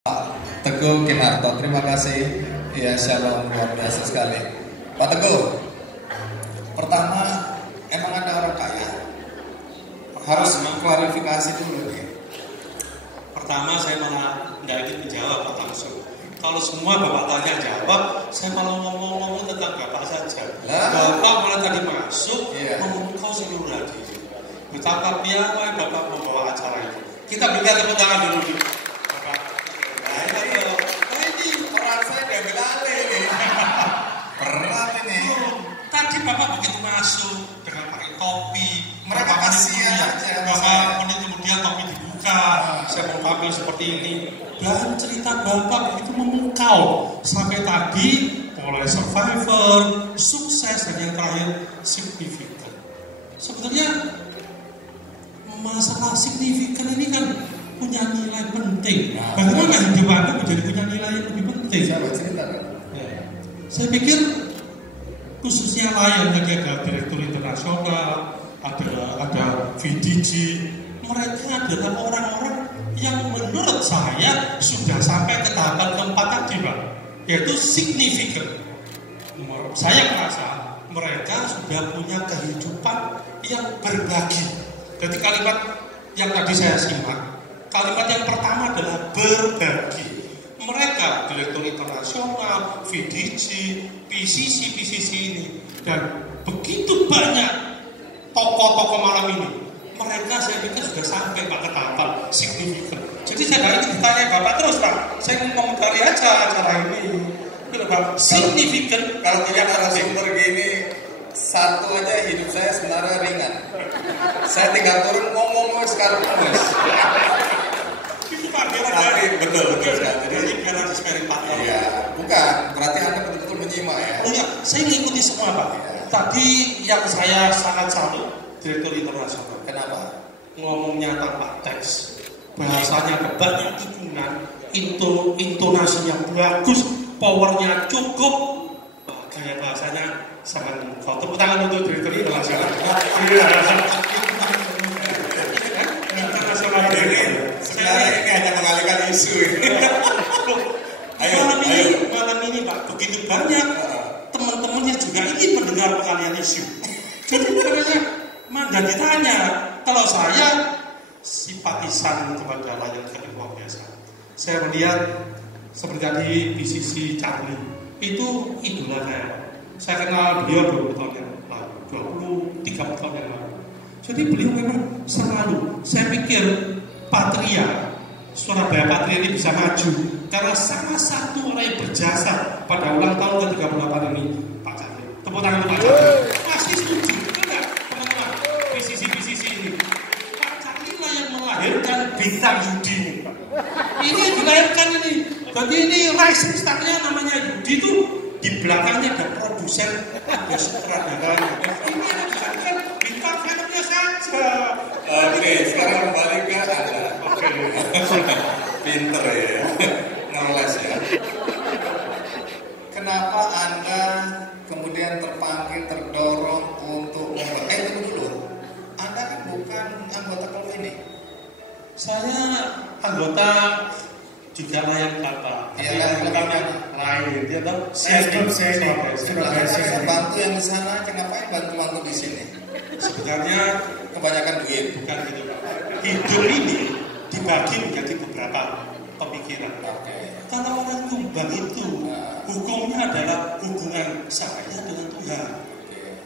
Pak Teguh Kinarto, terima kasih. Ya, shalom, luar biasa sekali. Pak Teguh, pertama, emang ada orang kaya? Harus mengklarifikasi dulu nih. Pertama, saya malah nggak ingin menjawab Pak langsung. Kalau semua Bapak tanya jawab, saya malah ngomong-ngomong tentang Bapak saja. Bapak malah tadi masuk memukau seluruh hati. Betapa piawai Bapak membawa acara ini. Kita berikan tepuk tangan dulu. Ini peran saya diambil alih nih. Berat ini. Tadi Bapak begitu masuk dengan pakai topi. Mereka kasihan aja. Bapak menit kemudian topi dibuka. Saya mau tampil seperti ini. Dan cerita Bapak begitu memukau. Sampai tadi mulai survivor, sukses, dan yang terakhir signifikan. Sebetulnya masalah signifikan ini kan punya nilai penting. Bagaimana hidup Anda menjadi punya nilai yang lebih penting? Siapa cerita kan? Saya pikir khususnya layan tadi ada direktur internasional, ada VDG, mereka adalah orang-orang yang menurut saya sudah sampai ke tahapan keempat tadi, Pak, yaitu signifikan. Saya merasa mereka sudah punya kehidupan yang berbagi. Jadi kalimat yang tadi saya simak, kalimat yang pertama adalah berbagi. Mereka direktur internasional, VDG, PCC ini, dan begitu banyak tokoh-tokoh malam ini, mereka saya pikir sudah sampai Pak ke tahapan signifikan. Jadi saya ingin ditanya Bapak terus Pak, saya ingin komentari aja acara ini. Bapak, signifikan Kalau tidak narasumber gini, satu aja hidup saya sebenarnya ringan. Saya tinggal turun ngomong sekarang mas. Tapi betul sekali. Jadi biar nanti sparing partner. Iya, bukan. Berarti Anda betul-betul menyimak ya. Oh iya, saya mengikuti semua Pak. Tadi yang saya sangat salut direktur internasional. Kenapa? Ngomongnya tanpa teks, bahasanya banyak tikungan, intonasinya bagus, powernya cukup, kayak bahasanya sangat memukau. Tepuk tangan untuk direktur internasional. Internasional ini. Sebenarnya ini hanya mengalihkan isu. Malam ini Pak, begitu banyak teman-temannya juga ingin mendengar pengalihan isu. Jadi makanya dan ditanya, kalau saya simpatisan kepada Lion Air luar biasa. Saya melihat seperti tadi BCC Charlie itu idola saya kenal beliau 20 tahun yang lalu, 30 tahun yang lalu. Jadi beliau memang selalu, saya pikir Patria, Surabaya Patria ini bisa maju karena salah satu orang yang berjasa pada ulang tahun ke-38 ini, Pak Charlie. Tepuk tangan untuk Pak Charlie. Pasti setuju, enggak teman-teman? BCC ini. Pak Charlie lah yang melahirkan bintang Yudi ini, Pak. Ini yang dilahirkan ini. Jadi ini rising star-nya namanya Yudi itu di belakangnya ada produsen, ada sutradaranya. Ini yang dilahirkan bintang filmnya saja. Oke, sekarang kembali ke Anda. Pinter ya, ngeles ya. Kenapa Anda kemudian terpanggil, terdorong untuk tunggu dulu. Anda kan bukan anggota klub ini. Saya anggota juga layan kata. Iya, lain. Dia tahu. Saya bantu yang di sana aja, ngapain bantu di sini? Sebenarnya Kebanyakan duit. bukan gitu Pak. Hidup ini dibagi menjadi beberapa pemikiran. Kalau orang Tumbang itu hukumnya adalah hubungan saya dengan Tuhan.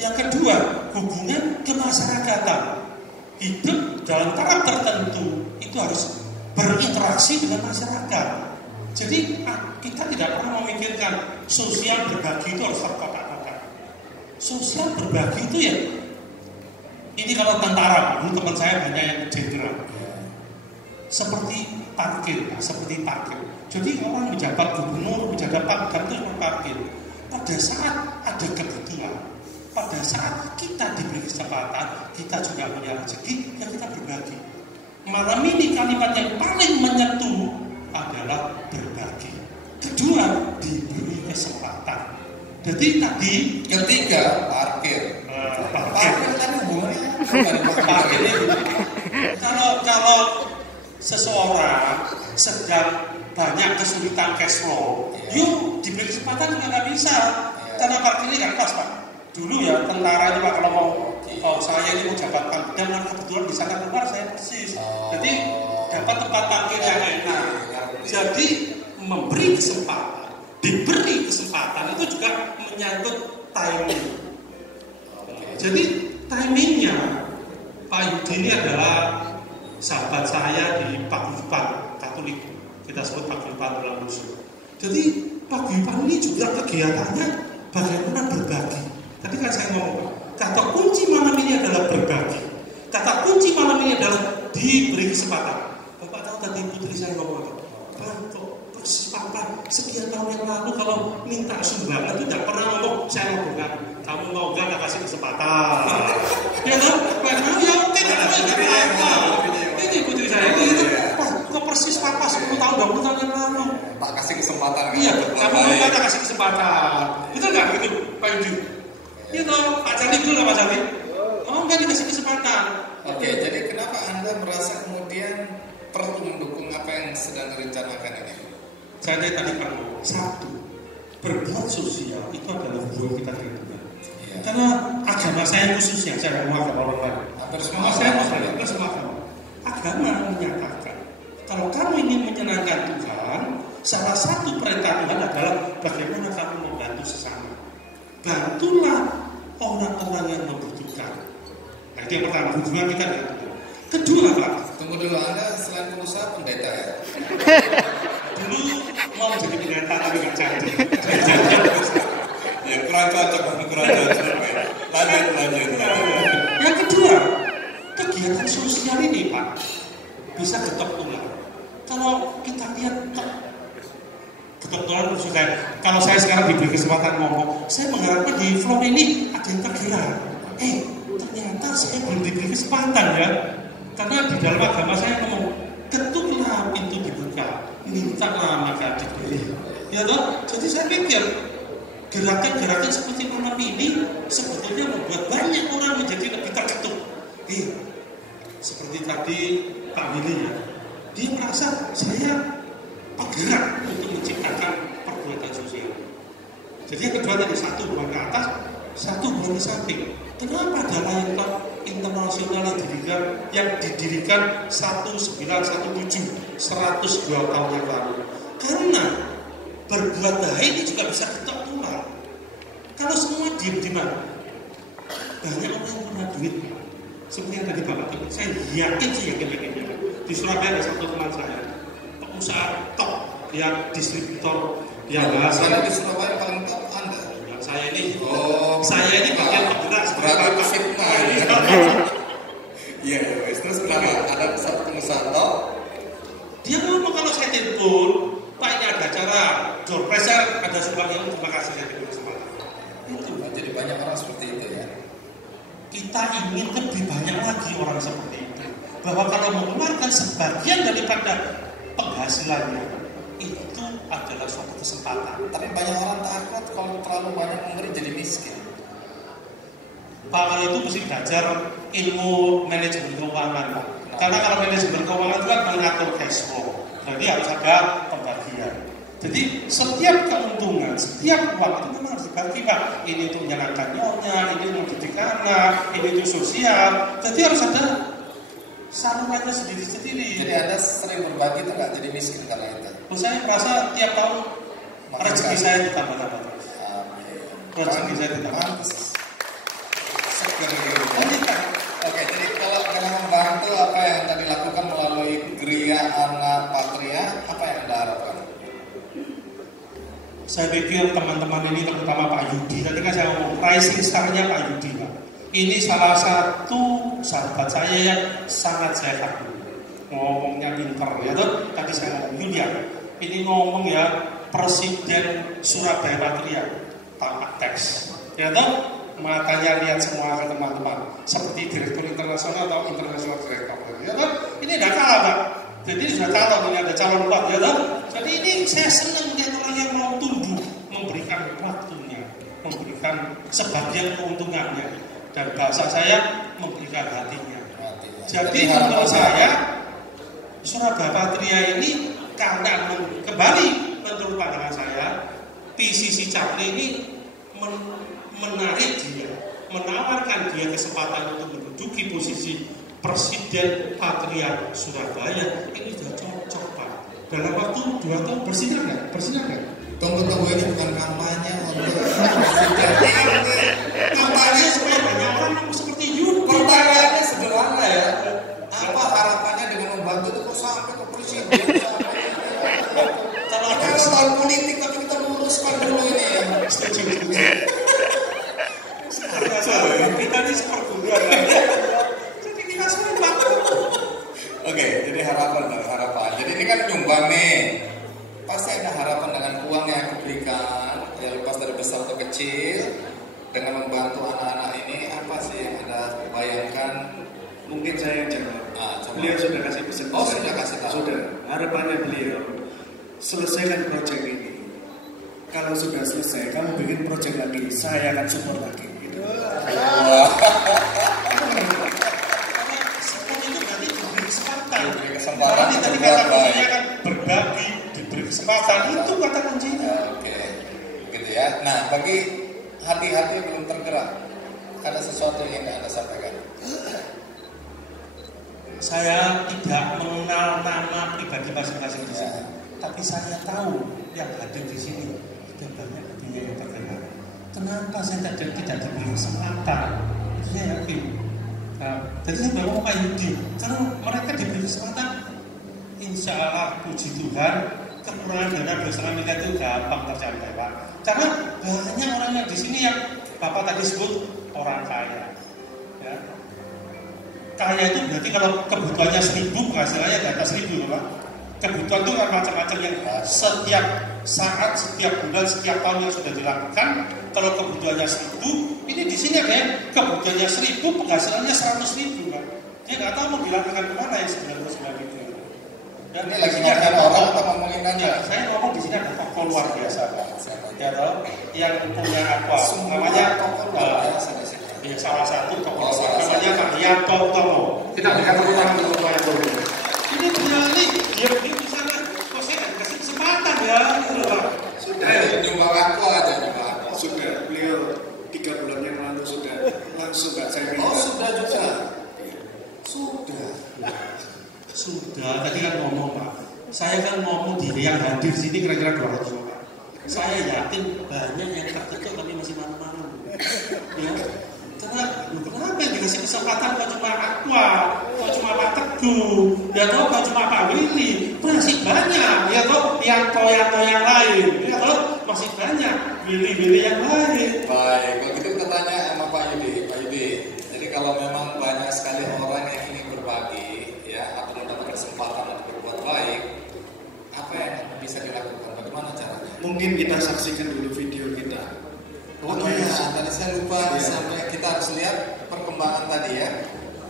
Yang kedua, hubungan kemasyarakatan. Hidup dalam taraf tertentu itu harus berinteraksi dengan masyarakat. Jadi kita tidak pernah memikirkan sosial berbagi itu harus terkotak-kotak. Sosial berbagi itu ya, ini kalau tentara, dulu teman saya banyak yang jenderal. Seperti parkir. Jadi orang menjabat gubernur, menjabat pangdam itu seperti parkir. Pada saat ada kebutuhan, pada saat kita diberi kesempatan, kita juga punya rezeki, ya kita berbagi. Malam ini kalimat yang paling menyentuh adalah berbagi. Kedua, diberi kesempatan. Jadi tadi Ketiga, parkir. Parkir kan hubungannya parkir itu. Kalau seseorang sedang banyak kesulitan cash flow, yuk diberi kesempatan juga nggak bisa. Karena parkirnya nggak pas Pak. Dulu ya tentara itu Pak kalau mau, saya ini mau jabatan dan kebetulan di sana keluar saya persis. Jadi dapat tempat parkir yang enak. Jadi memberi kesempatan, diberi kesempatan itu juga menyangkut timing. Jadi timingnya Pak Yudi ini adalah sahabat saya di Paguyuban Katolik, kita sebut Paguyuban Tulang Rusuk. Jadi Paguyuban ini juga kegiatannya bagaimana berbagi. Tadi kan saya ngomong, kata kunci malam ini adalah berbagi. Kata kunci malam ini adalah diberi kesempatan. Bapak tahu tadi putri saya ngomong, persis Papa sekian tahun yang lalu kalau minta sumbangan itu tidak pernah ngomong saya mau bukan, kamu mau gak kasih kesempatan. Ya kan? Ya oke, ini putri saya ini kok persis Papa 10 tahun 20 tahun yang lalu. Pak kasih kesempatan. Iya, kamu mau gak kasih kesempatan. Betul nggak gitu, Pak Yudi? Iya toh, Pak Candi betul nggak Pak Candi? Oh nggak dikasih kesempatan. Oke, jadi kenapa Anda merasa kemudian perlu mendukung apa yang sedang direncanakan ini? Saya tadi kan ngomong, satu, berbuat sosial itu adalah hubungan kita dengan Tuhan. Karena agama saya khususnya, saya mau agama orang lain. Agama saya hampir semua agama. Agama menyatakan, kalau kamu ingin menyenangkan Tuhan, salah satu perintah Tuhan adalah bagaimana kamu membantu sesama. Bantulah orang-orang yang membutuhkan. Nah itu yang pertama, hubungan kita dengan Tuhan. Kedua Pak, tunggu dulu, Anda selain pengusaha pendeta ya? Dulu mau jadi pendeta tapi nggak jadi. Ya kurang cocok. Lanjut. Yang kedua, kegiatan sosial ini Pak bisa getok tular. Kalau kita lihat getok tular juga. Kalau saya sekarang diberi kesempatan ngomong, saya mengharapkan di vlog ini ada yang tergerak. Ternyata saya belum diberi kesempatan ya. Karena di dalam agama saya ngomong, ketuklah pintu dibuka, mintalah maka diberi. Ya toh? Jadi saya pikir gerakan-gerakan seperti malam ini sebetulnya membuat banyak orang menjadi lebih terketuk. Seperti tadi Pak Willy ya, dia merasa saya bergerak untuk menciptakan perbuatan sosial. Jadi yang kedua tadi, satu buang ke atas, satu buang ke samping. Kenapa ada Lion Club internasional yang didirikan 1917 102 tahun yang lalu? Karena berbuat baik ini juga bisa ketok tular. Kalau semua diem di mana? Banyak orang yang punya duit. Seperti yang tadi Bapak bilang, saya yakin di Surabaya ada satu teman saya, pengusaha top, dia distributor, dia bahasa. Di Surabaya paling top Anda. Saya ini bagian penggerak berarti fitnah. Iya, terus kenapa? Ada satu pengusaha top. Dia ngomong kalau saya telepon, Pak ini ada acara, door pressure, ada sumbangan, terima kasih saya diberi kesempatan. Itu jadi banyak orang seperti itu ya. Kita ingin lebih banyak lagi orang seperti itu. Bahwa kalau mengeluarkan sebagian daripada penghasilannya, itu adalah suatu kesempatan. Tapi banyak orang takut kalau terlalu banyak memberi jadi miskin. Pak, kalau itu mesti belajar ilmu manajemen keuangan Pak. Karena kalau manajemen keuangan itu kan mengatur cash flow. Jadi harus ada pembagian. Jadi setiap keuntungan, setiap uang itu memang harus dibagi Pak. Ini untuk menyenangkan nyonya, ini untuk mendidik anak, ini untuk sosial. Jadi harus ada salurannya sendiri-sendiri. Jadi Anda sering berbagi itu nggak jadi miskin karena itu? Saya merasa tiap tahun rezeki saya ditambah-tambah. Rezeki saya ditambah. Oke, jadi kalau membantu apa yang tadi dilakukan melalui Geria Anak Patria, apa yang Anda harapkan? Saya pikir teman-teman ini, terutama Pak Yudi, tadi kan saya ngomong rising star-nya Pak Yudi Pak. Ini salah satu sahabat saya yang sangat saya kagumi. Ngomongnya pinter ya tuh. Tadi saya ngomong Yulia, ini ngomong ya Presiden Surabaya Patria tanpa teks ya tuh. Matanya lihat semua ke teman-teman seperti direktur internasional atau internasional direktur ya tuh. Ini tidak kalah Pak. Jadi sudah calon, ini ada calon Pak ya tuh. Jadi ini saya senang lihat orang yang mau tumbuh, memberikan waktunya, memberikan sebagian keuntungannya, dan bahasa saya memberikan hatinya. Jadi menurut saya Surabaya Patria ini karena kembali menurut pandangan saya, PCC Charlie ini menarik dia, menawarkan dia kesempatan untuk menduduki posisi Presiden Patriark Surabaya. Ini sudah cocok Pak. Dalam waktu 2 tahun bersinar nggak? Bersinar nggak? Tunggu ini bukan kampanye untuk presiden. Kampanye supaya banyak orang seperti you. Pertanyaannya sederhana ya. Apa harapannya dengan membantu itu kok sampai ke presiden? Kalau ada tahun politik tapi kita luruskan dulu ini ya. Setuju. Kita ini seperguruan. Jadi kita semua. Oke, jadi harapan. Jadi ini kan nyumbang nih. Pasti ada harapan dengan uang yang aku berikan, ya lepas dari besar atau kecil, dengan membantu anak-anak ini. Apa sih yang Anda bayangkan? Mungkin saya yang jawab. Beliau sudah kasih pesan. Oh, sudah kasih tahu. Sudah. Harapannya beliau selesaikan proyek ini. Kalau sudah selesai, kamu bikin proyek lagi, saya akan support lagi. Gitu. Support itu berarti diberi kesempatan. Diberi kesempatan. Tadi kata kuncinya kan berbagi, diberi kesempatan, itu kata kuncinya. Oke, gitu ya. Nah, bagi hati-hati yang belum tergerak, ada sesuatu yang ingin Anda sampaikan? Saya tidak mengenal nama pribadi masing-masing di sini, tapi saya tahu yang hadir di sini sudah banyak dunia yang terkenal. Kenapa saya tidak diberi kesempatan? Itu saya yakin. Nah, jadi saya bawa Pak Yudi, kalau mereka diberi kesempatan, insya Allah puji Tuhan, kekurangan dana bersama mereka itu gampang tercapai Pak. Karena banyak orang yang di sini yang Bapak tadi sebut orang kaya. Ya. Kaya itu berarti kalau kebutuhannya 1.000, penghasilannya di atas 1.000 Pak. Kebutuhan itu kan macam-macam yang setiap saat, setiap bulan, setiap tahun yang sudah dilakukan. Kalau kebutuhannya 1.000, ini di sini ada yang kebutuhannya 1.000, penghasilannya 100.000 Pak. Dia nggak tahu mau dilakukan kemana yang 99 itu. Dan ini lagi ngomongin orang atau ngomongin aja? Saya ngomong di sini ada tokoh luar biasa Pak. Ya toh, yang punya apa? Namanya tokoh luar biasa di sini. Ya, salah satu tokoh namanya Pak Yanto Utomo. Kita berikan tepuk tangan untuk Pak Yanto. Ini berani dia begitu sana. Kok saya nggak dikasih kesempatan ya? Sudah nyumbang aku aja nyumbang aku. Sudah. Beliau 3 bulan yang lalu sudah langsung Pak saya minta. Oh sudah juga. Sudah. Tadi kan ngomong Pak. Saya kan ngomong diri yang hadir sini kira-kira 200 orang. Saya yakin banyak yang tertutup tapi masih malu-malu. Ya. Kenapa yang dikasih kesempatan kok cuma Aqua, kok cuma Pak Teguh, ya toh kok cuma Pak Willy, masih banyak, ya toh Yanto yang lain, ya toh masih banyak Willy yang lain. Baik, kalau gitu kita tanya sama Pak Yudi. Jadi kalau memang banyak sekali orang yang ingin berbagi, ya atau mendapat kesempatan untuk berbuat baik, apa yang bisa dilakukan? Bagaimana caranya? Mungkin kita saksikan dulu video kita. Oh iya, tadi saya lupa sampai kita harus lihat perkembangan tadi ya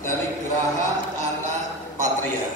dari Geraha Anak Patria.